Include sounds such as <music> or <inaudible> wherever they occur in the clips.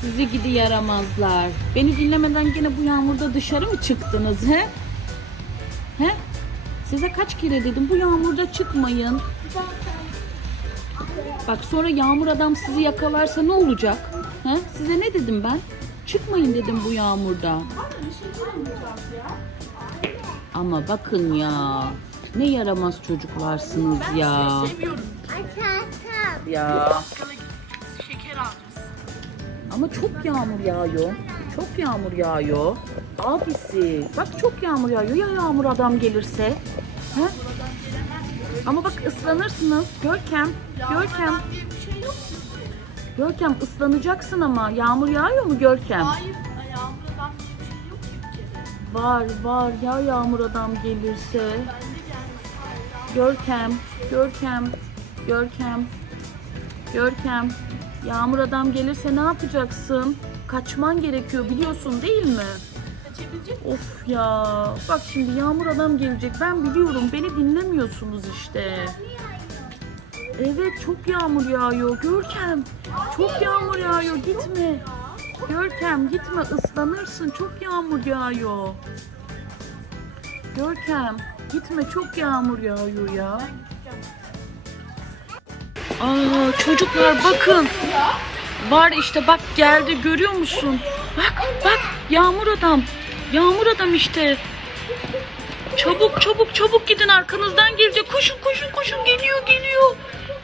Sizi gidi yaramazlar. Beni dinlemeden gene bu yağmurda dışarı mı çıktınız he? He? Size kaç kere dedim bu yağmurda çıkmayın. Bak sonra yağmur adam sizi yakalarsa ne olacak? He? Size ne dedim ben? Çıkmayın dedim bu yağmurda. Ama bakın ya. Ne yaramaz çocuklarsınız ya. Seviyorum. Ya. Bakkala gittik. Şeker alacağız. Ama çok yağmur yağıyor. Çok yağmur yağıyor. Abisi bak çok yağmur yağıyor. Ya yağmur adam gelirse? He? Ama bak ıslanırsınız. Görkem, Görkem. Görkem ıslanacaksın ama. Yağmur yağıyor mu Görkem? Hayır. Yağmurdan diye bir şey yok ki. Var var ya yağmur adam gelirse. Görkem, Görkem, Görkem, Görkem. Yağmur adam gelirse ne yapacaksın? Kaçman gerekiyor biliyorsun değil mi? Kaçabilecek Of ya. Bak şimdi yağmur adam gelecek. Ben biliyorum. Beni dinlemiyorsunuz işte. Evet çok yağmur yağıyor. Görkem. Çok yağmur yağıyor. Gitme. Görkem gitme ıslanırsın. Çok yağmur yağıyor. Görkem gitme çok yağmur yağıyor ya. Aa çocuklar bakın. Var işte bak geldi görüyor musun? Bak bak yağmur adam. Yağmur adam işte. Çabuk çabuk çabuk gidin arkanızdan gelecek. Koşun koşun koşun geliyor geliyor.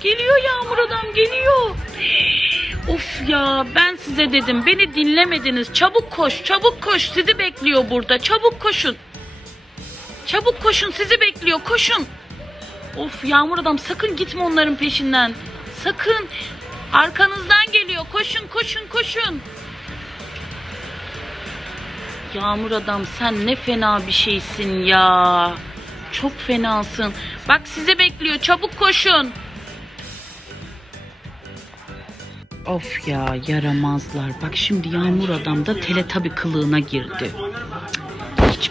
Geliyor yağmur adam geliyor. Of ya ben size dedim beni dinlemediniz. Çabuk koş çabuk koş sizi bekliyor burada. Çabuk koşun. Çabuk koşun sizi bekliyor koşun. Of yağmur adam sakın gitme onların peşinden. Sakın. Arkanızdan geliyor. Koşun koşun koşun. Yağmur adam sen ne fena bir şeysin ya. Çok fenasın. Bak sizi bekliyor. Çabuk koşun. Of ya yaramazlar. Bak şimdi Yağmur adam da teletabi kılığına girdi.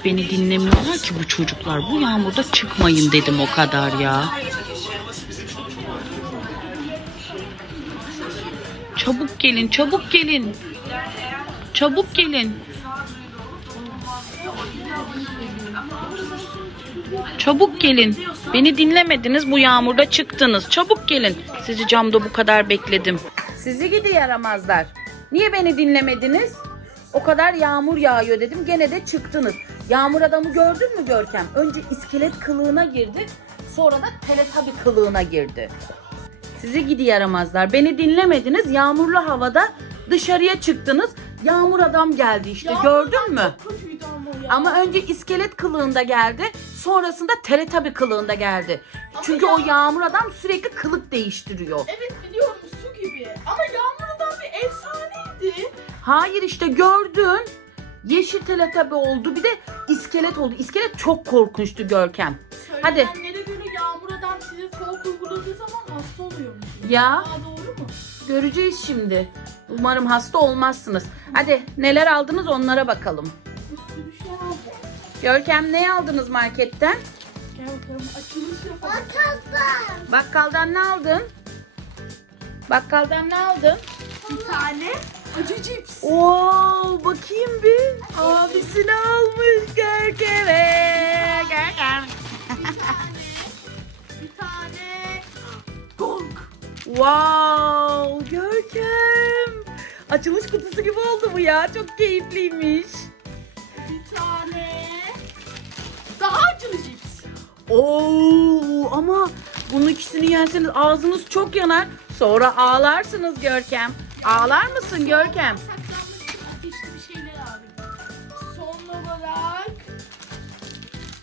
Beni dinlemiyorlar ki bu çocuklar. Bu yağmurda çıkmayın dedim o kadar ya. Çabuk gelin, çabuk gelin. Çabuk gelin. Çabuk gelin. Beni dinlemediniz bu yağmurda çıktınız. Çabuk gelin. Sizi camda bu kadar bekledim. Sizi gidi yaramazlar. Niye beni dinlemediniz? O kadar yağmur yağıyor dedim. Gene de çıktınız. Yağmur adamı gördün mü Görkem? Önce iskelet kılığına girdi. Sonra da teletabi kılığına girdi. Sizi gidi yaramazlar. Beni dinlemediniz. Yağmurlu havada dışarıya çıktınız. Yağmur adam geldi işte. Gördün mü? Çok kötüydü ama ya. Ama önce iskelet kılığında geldi. Sonrasında teletabi kılığında geldi. Çünkü o ya- yağmur adam sürekli kılık değiştiriyor. Evet biliyorum su gibi. Ama Yağmur'dan bir efsaneydi. Hayır işte gördün. Yeşil teletabi oldu. Bir de iskelet oldu. İskelet çok korkunçtu Görkem. Hadi. Söylenenlere göre Yağmur adam size soğuk uyguladığı zaman hasta oluyormuş. Ya Aa doğru mu? göreceğiz şimdi. Umarım hasta olmazsınız. Hadi neler aldınız onlara bakalım. Bir sürü şey aldı. Görkem ne aldınız marketten? Gel bakalım açılış yapalım. Bakkaldan ne aldın? Bakkaldan ne aldın? Bir tane acı cips. Wow, bakayım bir. Abisini almış Görkem'e. Görkem. Bir tane gong. Wow, Görkem. Açılış kutusu gibi oldu bu ya. Çok keyifliymiş. Bir tane daha acılı cips. Oo, ama bunun ikisini yerseniz ağzınız çok yanar. Sonra ağlarsınız Görkem. Ağlar mısın Görkem? Saklanmak için ateşli bir şeyler abi. Son olarak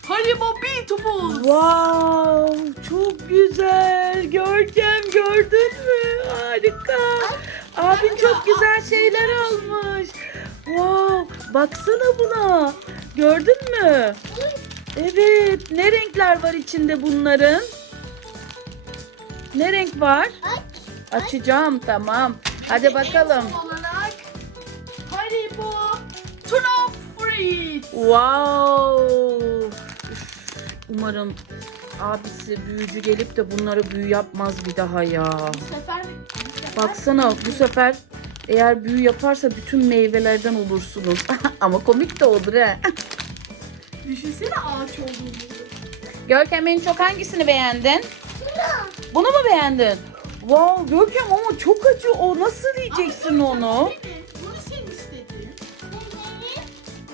Haribo Beatles. Wow, çok güzel. Görkem gördün mü? Harika. Abin çok güzel şeyler almış. Wow, baksana buna. Gördün mü? Evet, ne renkler var içinde bunların? Ne renk var? Açacağım, tamam. Hadi bakalım. En son olarak Haribo Trop Fruit. Wow. Umarım abisi büyücü gelip de bunları büyü yapmaz bir daha ya. Bu sefer, bu sefer Baksana bu sefer Eğer büyü yaparsa bütün meyvelerden olursunuz. <laughs> Ama komik de olur ha. <laughs> Düşünsene ağaç olduğumuzu. Görkem en çok hangisini beğendin? Bunu mu beğendin? Wow Görkem ama çok acı o. Nasıl yiyeceksin onu? Bunu sen istedin.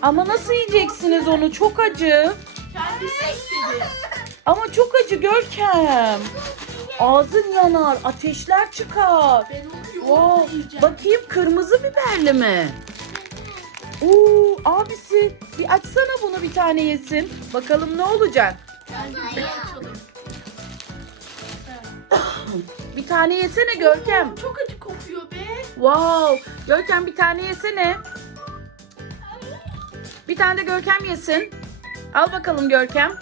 Ama nasıl yiyeceksiniz onu? Çok acı. Kendisi istedi. Ama çok acı Görkem. Ağzın yanar, ateşler çıkar. Ben onu Wow. yoğurtla yiyeceğim. Bakayım kırmızı biberli mi? Oo, abisi bir açsana bunu bir tane yesin. Bakalım ne olacak? Bir açalım. Bir tane yesene Görkem. Çok acı kokuyor be. Wow. Görkem bir tane yesene. Bir tane de Görkem yesin. Al bakalım Görkem.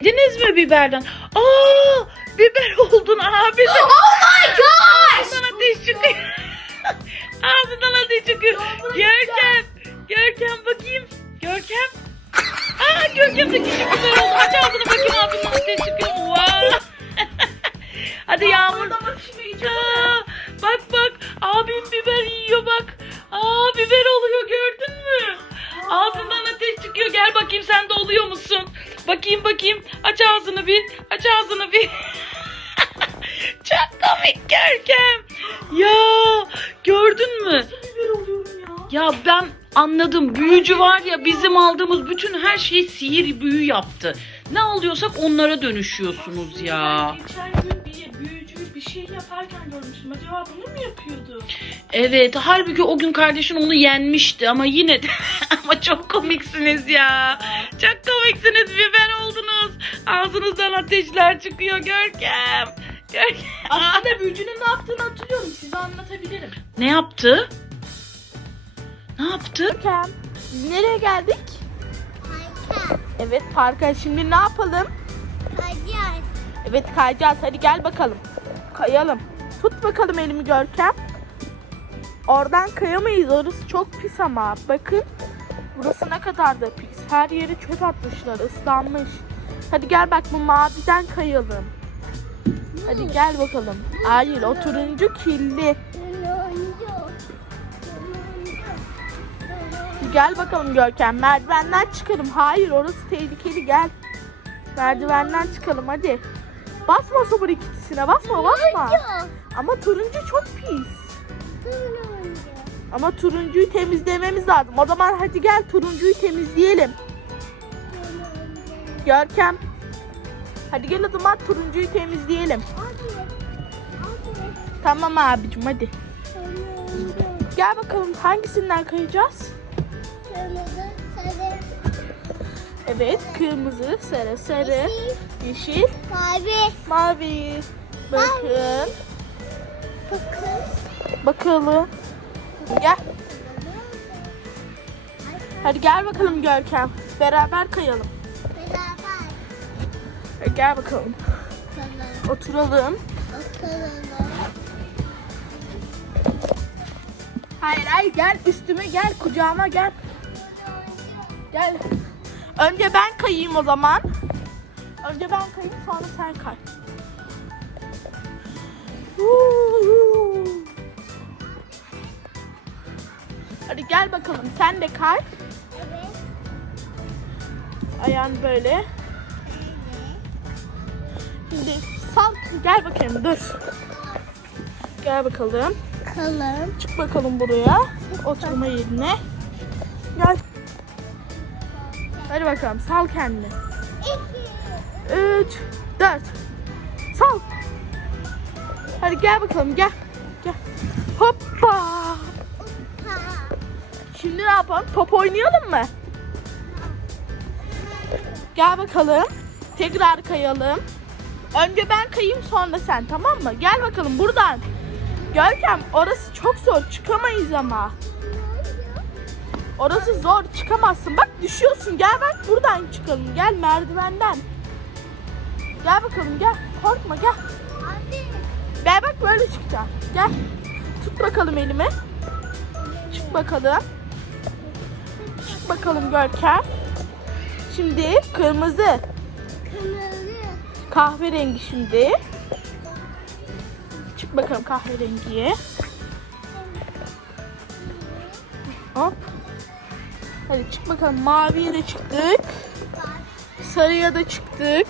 Yediniz mi biberden? Aa, biber oldun abi. <laughs> Oh my gosh. Ağzından ateş çıkıyor. <laughs> Ağzından ateş çıkıyor. Görkem. Görkem bakayım. Görkem. Aa Görkem de küçük biber oldu. Aç ağzını bakayım ağzından ateş çıkıyor. Wow. Hadi Yağmur. Aa, bak bak abim biber yiyor bak. Aa biber oluyor gördün mü? Ağzından ateş çıkıyor. Gel bakayım sen de oluyor musun? Bakayım bakayım. Aç ağzını bir. Aç ağzını bir. <laughs> Çok komik Görkem. Ya gördün mü? Ya. Ya ben anladım. Büyücü var ya bizim aldığımız bütün her şeyi sihir büyü yaptı. Ne alıyorsak onlara dönüşüyorsunuz ya. Geçen gün büyücü bir şey yaparken görmüştüm. Acaba bunu mu yapıyordu? Evet, halbuki o gün kardeşin onu yenmişti ama yine de <laughs> ama çok komiksiniz ya. Çok komiksiniz, biber oldunuz. Ağzınızdan ateşler çıkıyor Görkem. Görkem. Aslında büyücünün ne yaptığını hatırlıyorum. Size anlatabilirim. Ne yaptı? Ne yaptı? Görkem, biz nereye geldik? Evet parka. Şimdi ne yapalım? Evet kayacağız. Hadi gel bakalım. Kayalım. Tut bakalım elimi Görkem. Oradan kayamayız. Orası çok pis ama. Bakın. Burası ne kadar da pis. Her yeri çöp atmışlar. ıslanmış. Hadi gel bak bu maviden kayalım. Hadi gel bakalım. Hayır o turuncu kirli. Gel bakalım Görkem. Merdivenden çıkalım. Hayır orası tehlikeli gel. Merdivenden çıkalım hadi. Basma sabır ikisine basma basma. Ama turuncu çok pis. Ama turuncuyu temizlememiz lazım. O zaman hadi gel turuncuyu temizleyelim. Görkem. Hadi gel o zaman turuncuyu temizleyelim. Tamam abicim hadi. Gel bakalım hangisinden kayacağız? Evet kırmızı, sarı, sarı, yeşil, Mavi. mavi. Bakın. Bakın. Bakalım. Gel. Hadi gel bakalım Görkem. Beraber kayalım. Beraber. Hadi Gel bakalım. Bakalım. Oturalım. Bakalım. Hayır hayır gel üstüme gel kucağıma gel. Gel. Önce ben kayayım o zaman. Önce ben kayayım sonra sen kay. Hadi gel bakalım sen de kay. Evet. Ayağın böyle. Şimdi sal gel bakayım dur. Gel bakalım. Bakalım. Çık bakalım buraya. Oturma yerine. Gel. Hadi bakalım sal kendini. İki. 3 4 Sal. Hadi gel bakalım gel. Gel. Hoppa. Şimdi ne yapalım? Top oynayalım mı? Gel bakalım. Tekrar kayalım. Önce ben kayayım sonra sen tamam mı? Gel bakalım buradan. Görkem orası çok zor çıkamayız ama. Orası zor çıkamazsın. Bak düşüyorsun. Gel bak buradan çıkalım. Gel merdivenden. Gel bakalım gel. Korkma gel. Hadi. Gel bak böyle çıkacağım. Gel. Tut bakalım elimi. Çık bakalım. Çık bakalım Görkem. Şimdi kırmızı. Kırmızı. Kahverengi şimdi. Çık bakalım kahverengiye. Hop. Hadi çık bakalım. Maviye de çıktık. Sarıya da çıktık.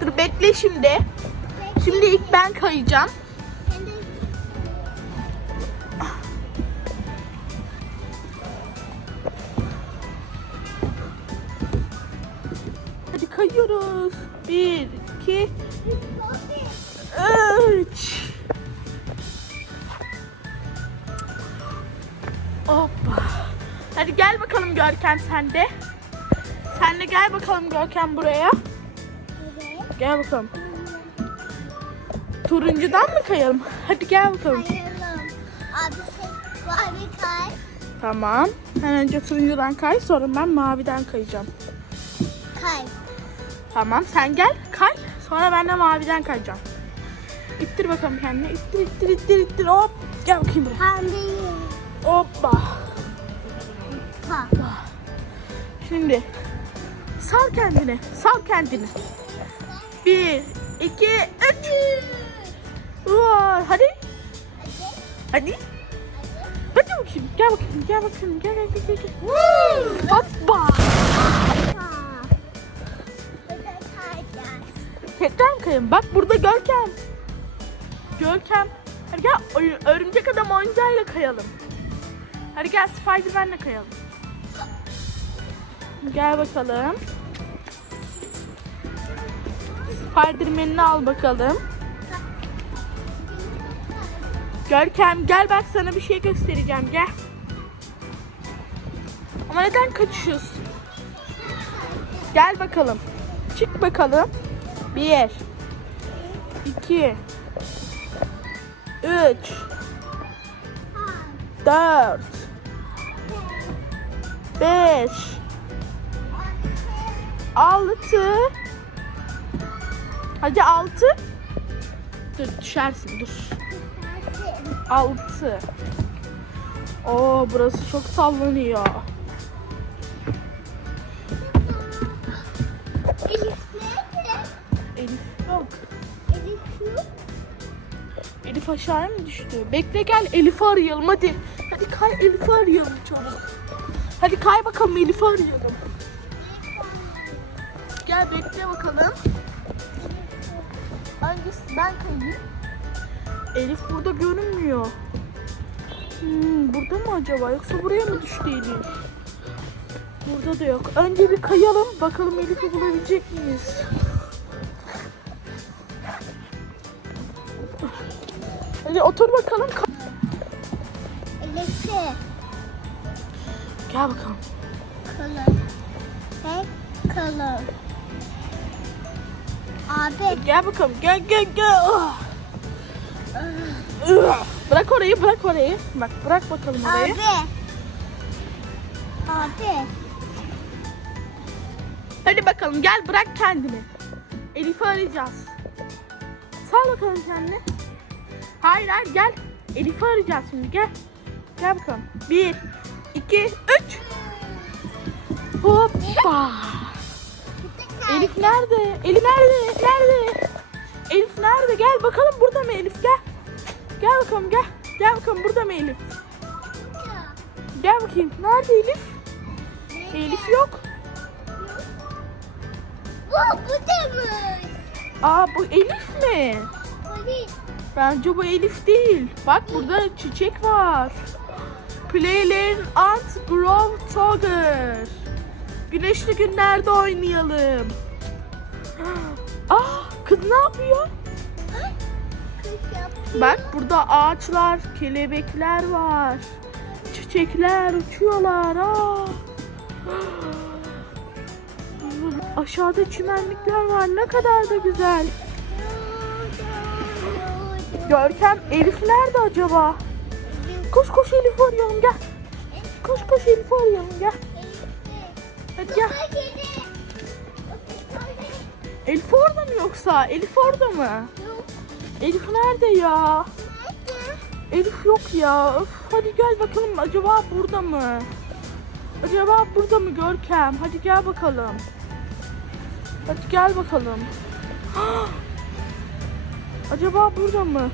Dur bekle şimdi. Şimdi ilk ben kayacağım. Hadi kayıyoruz. Bir, iki, üç. Hoppa. Hadi gel bakalım Görkem sen de. Sen de gel bakalım Görkem buraya. Gel bakalım. Turuncudan mı kayalım? Hadi gel bakalım. Kayalım. Abi sen mavi kay. Tamam. Hemen önce turuncudan kay sonra ben maviden kayacağım. Kay. Tamam sen gel kay sonra ben de maviden kayacağım. İttir bakalım kendini. İttir ittir ittir ittir hop. Gel bakayım buraya. Pembeyi. Hoppa. Ha. Şimdi sal kendini. Sal kendini. Bir, iki, üç. Vay, hadi. Hadi. Hadi bakayım. Gel bakayım. Gel bakayım. Gel gel gel. gel. Hoppa. Tekrar kayayım? Bak burada Görkem. Görkem. Hadi gel örümcek adam oyuncağıyla kayalım. Hadi gel Spiderman'le kayalım. Gel bakalım. Spiderman'ini al bakalım. Görkem gel bak sana bir şey göstereceğim gel. Ama neden kaçıyorsun? Gel bakalım. Çık bakalım. Bir. iki, Üç. Dört. Beş. Altı. Hadi altı. Dur düşersin dur. Altı. Oo burası çok sallanıyor. Elif aşağıya mı düştü? Bekle gel Elif'i arayalım hadi. Hadi kay Elif'i arayalım çabuk. Hadi kay bakalım Elif'i arayalım. Gel bekle bakalım. Hangisi ben kayayım? Elif burada görünmüyor. Hmm, burada mı acaba yoksa buraya mı düştü Elif? Burada da yok. Önce bir kayalım bakalım Elif'i bulabilecek miyiz? Hadi otur bakalım. Elif'i. Gel bakalım. Kalın. Tek kalın. Abi. Gel bakalım. Gel gel gel. Bırak orayı bırak orayı. Bak bırak bakalım orayı. Abi. Abi. Hadi bakalım gel bırak kendini. Elif'i arayacağız. Sal bakalım kendini. Hayır hayır gel. Elif'i arayacağız şimdi gel. Gel bakalım. Bir, iki, üç. Hoppa. Elif nerede? Elif nerede? Nerede? Elif nerede? Gel bakalım burada mı Elif? Gel. Gel bakalım gel. Gel bakalım burada mı Elif? Gel bakayım. Nerede Elif? Elif yok. Bu bu demiş. Aa bu Elif mi? Polis. Bence bu Elif değil. Bak burada çiçek var. Playlerin Ant Grove Togger. Güneşli günlerde oynayalım. <gasps> Ah kız ne yapıyor? Bak burada ağaçlar, kelebekler var. Çiçekler uçuyorlar. Aa. <gasps> Aşağıda çimenlikler var. Ne kadar da güzel. Görkem Elif nerede acaba? Koş koş Elif arayalım gel. Koş koş Elif arayalım gel. Hadi gel. Elif orada mı yoksa? Elif orada mı? Elif nerede ya? Elif yok ya. Öf, hadi gel bakalım acaba burada mı? Acaba burada mı Görkem? Hadi gel bakalım. Hadi gel bakalım. <gasps> Acaba burada mı?